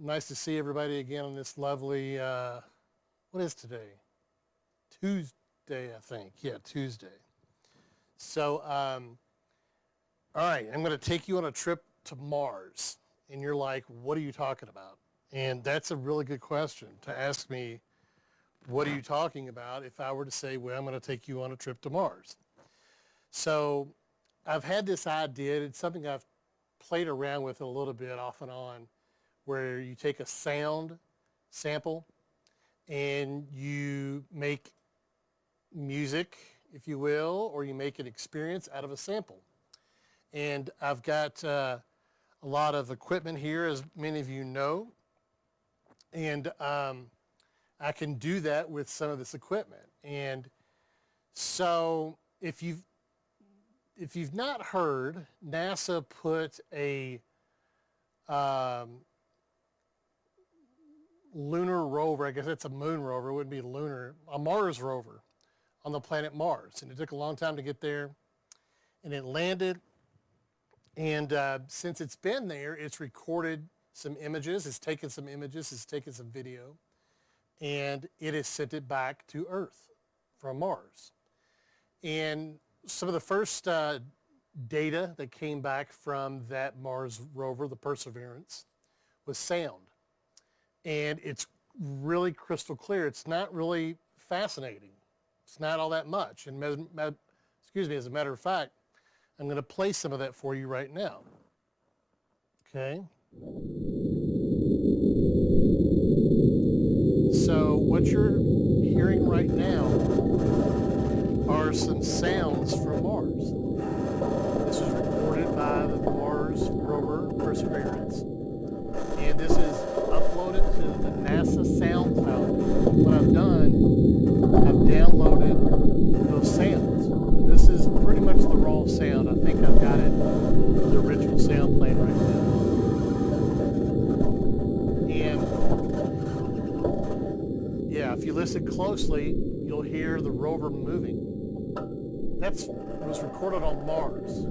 Nice to see everybody again on this lovely, what is today? Tuesday, I think. Yeah, Tuesday. So, all right, I'm going to take you on a trip to Mars. And you're like, what are you talking about? And that's a really good question to ask me, what are you talking about if I were to say, well, I'm going to take you on a trip to Mars. So I've had this idea. It's something I've played around with a little bit off and on, where you take a sound sample and you make music, if you will, or you make an experience out of a sample. And I've got a lot of equipment here, as many of you know, and I can do that with some of this equipment. And so if you've not heard, NASA put a lunar rover, I guess it's a moon rover, it wouldn't be lunar, a Mars rover on the planet Mars. And it took a long time to get there. And it landed. And since it's been there, it's recorded some images, it's taken some images, it's taken some video, and it has sent it back to Earth from Mars. And some of the first data that came back from that Mars rover, the Perseverance, was sound. And it's really crystal clear. It's not really fascinating. It's not all that much. And as a matter of fact, I'm going to play some of that for you right now. Okay. So what you're hearing right now are some sounds from Mars. This is recorded by the Mars Rover Perseverance. And this is uploaded to the NASA SoundCloud. What I've done, I've downloaded those sounds. And this is pretty much the raw sound. I think I've got it, the original sound playing right now. And yeah, if you listen closely, you'll hear the rover moving. It was recorded on Mars.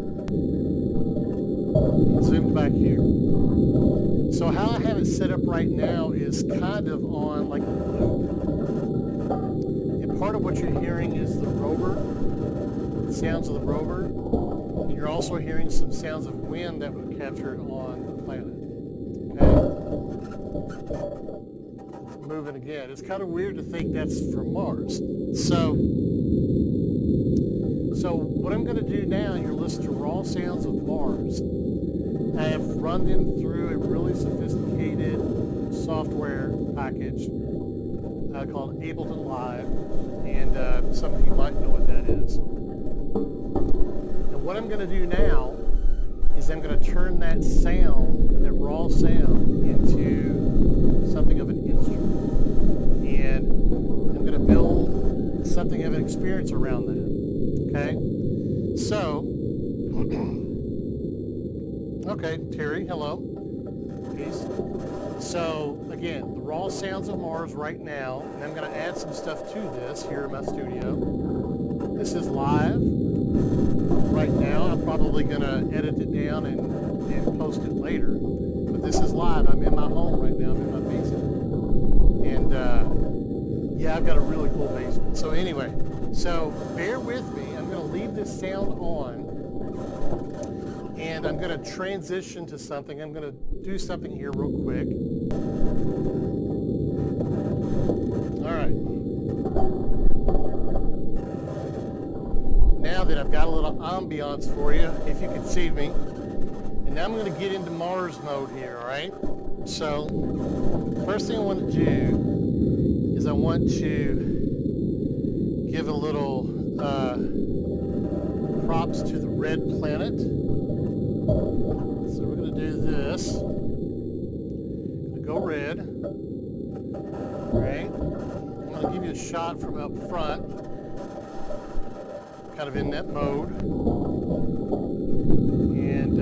It zoomed back here. So how I have it set up right now is kind of on like a loop. And part of what you're hearing is the rover, the sounds of the rover. And you're also hearing some sounds of wind that were captured on the planet. Okay? It's moving again. It's kind of weird to think that's from Mars. So what I'm going to do now, you're listening to raw sounds of Mars. I have run them through a really sophisticated software package called Ableton Live, and some of you might know what that is. And what I'm going to do now is I'm going to turn that sound, that raw sound, into something of an instrument. And I'm going to build something of an experience around that. Okay? So, okay, Terry, hello. Peace. So, again, the raw sounds of Mars right now, and I'm going to add some stuff to this here in my studio. This is live right now. I'm probably going to edit it down and post it later. But this is live. I'm in my home right now. I'm in my basement. And, yeah, I've got a really cool basement. So anyway, so bear with me. I'm going to leave this sound on. And I'm going to transition to something. I'm going to do something here real quick. All right. Now that I've got a little ambiance for you, if you can see me. And now I'm going to get into Mars mode here, all right? So, first thing I want to do is I want to give a little props to the red planet. So we're going to do this. Going to go red. Right. I'm going to give you a shot from up front. Kind of in that mode. And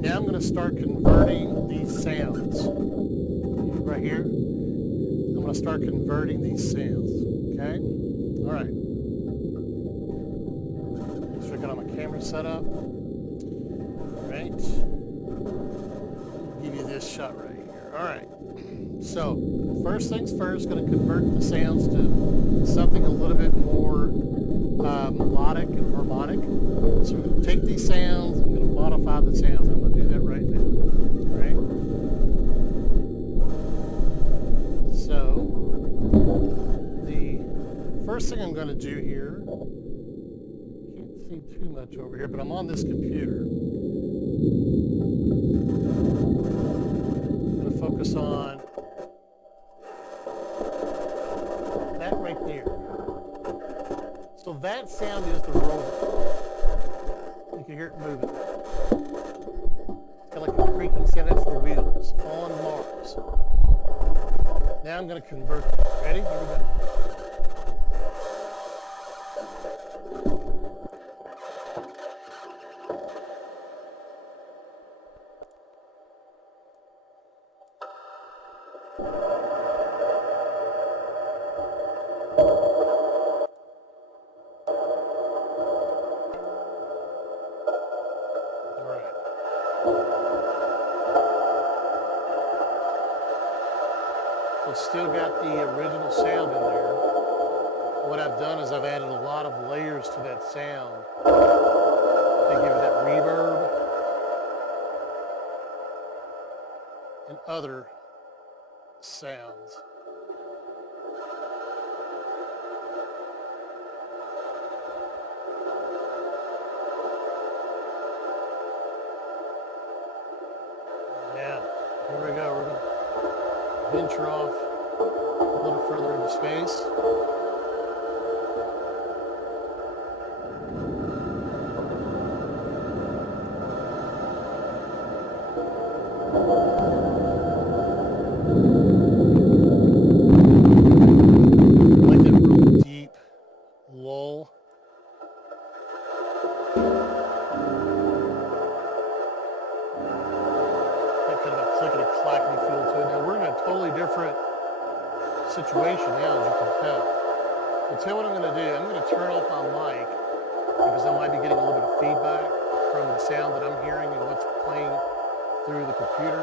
now I'm going to start converting these sounds. Right here. I'm going to start converting these sounds. Okay? All right. So I got on my camera set up. Right. Give you this shot right here. All right. So first things first, going to convert the sounds to something a little bit more melodic and harmonic. So I'm going to take these sounds and I'm going to modify the sounds. I'm going to do that right now. All right. So the first thing I'm going to do here, can't see too much over here, but I'm on this computer. I'm going to focus on that right there. So that sound is the rover. You can hear it moving. It's kind of like a creaking sound. That's the wheels on Mars. Now I'm going to convert that. Ready? Here we go. It's still got the original sound in there. What I've done is I've added a lot of layers to that sound to give it that reverb and other sounds. Yeah, here we go. We're going to venture off a little further into space. I like that real deep lull. That kind of a clickety clackety feel to it. Now we're in a totally different situation now, as you can tell. I'll tell you what I'm going to do. I'm going to turn off my mic because I might be getting a little bit of feedback from the sound that I'm hearing and what's playing through the computer.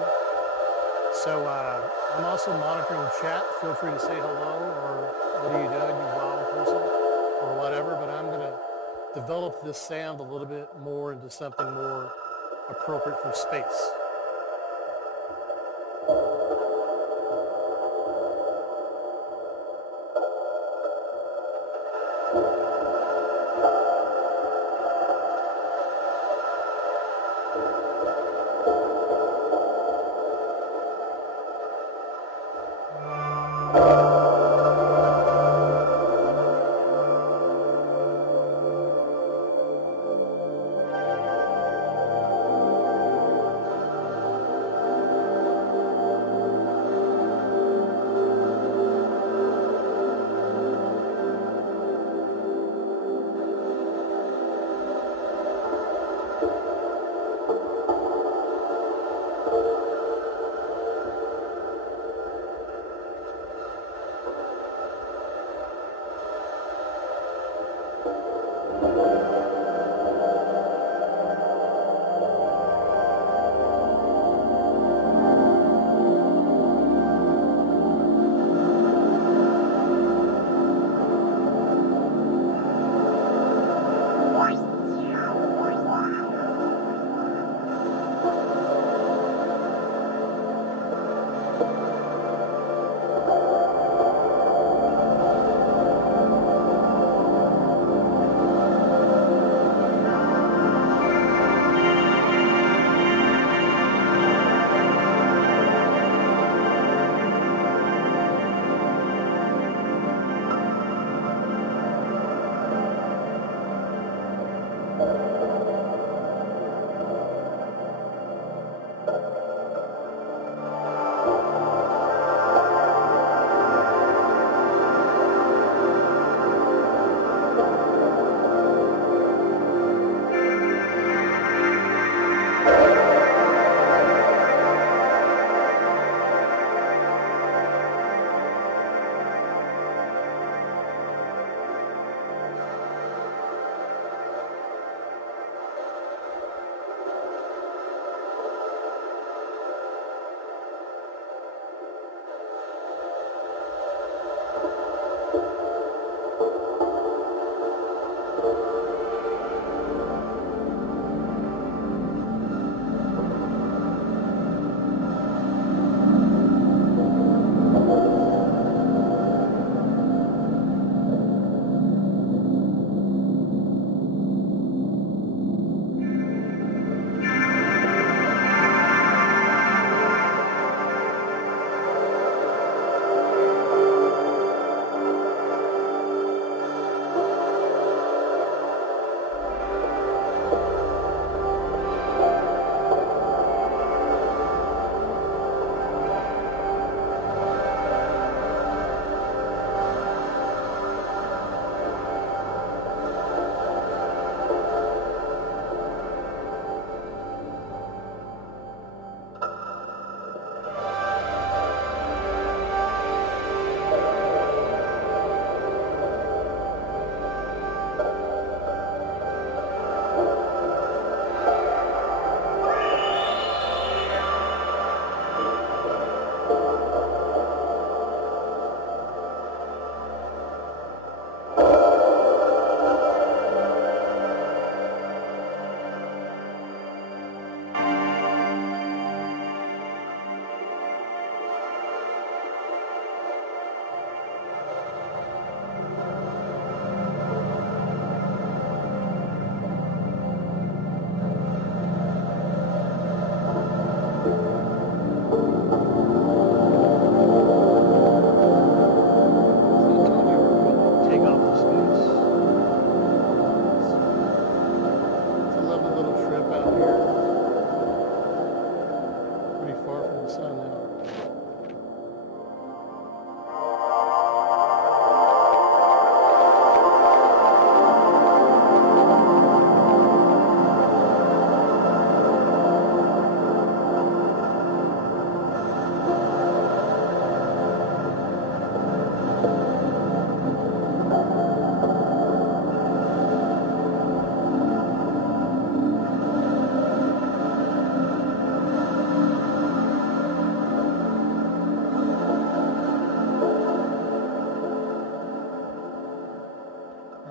So I'm also monitoring chat. Feel free to say hello or what are you doing, you wild person, or whatever. But I'm going to develop this sound a little bit more into something more appropriate for space.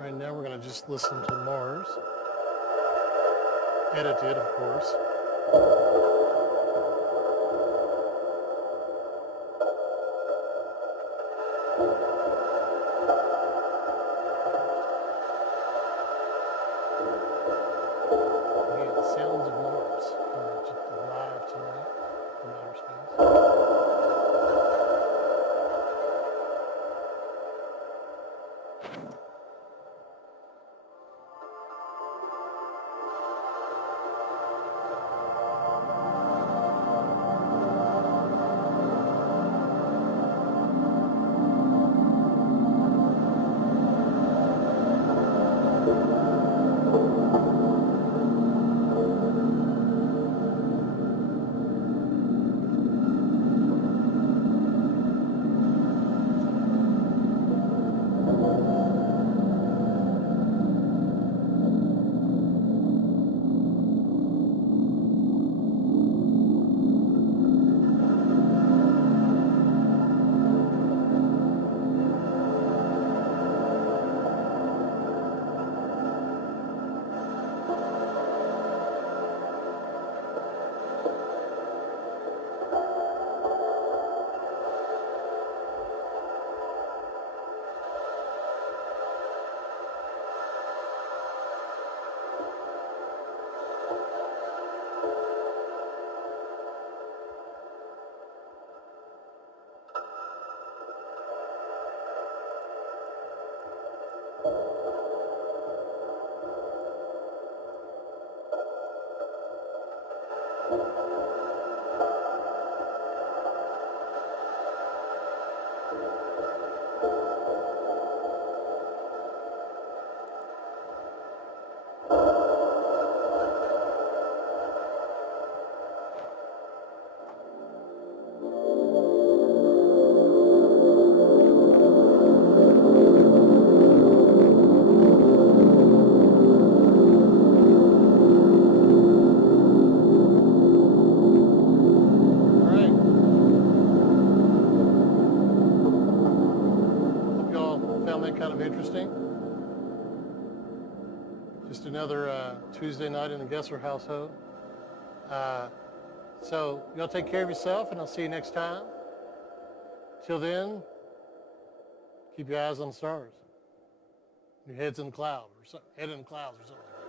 Right now we're going to just listen to Mars. Edited, of course. Again, Sounds of Mars. Live tonight from outer space. Kind of interesting. Just another Tuesday night in the Gessler household. So y'all take care of yourself, and I'll see you next time. Till then, keep your eyes on the stars. Your head's in the cloud, or something. Head in the clouds, or something like that.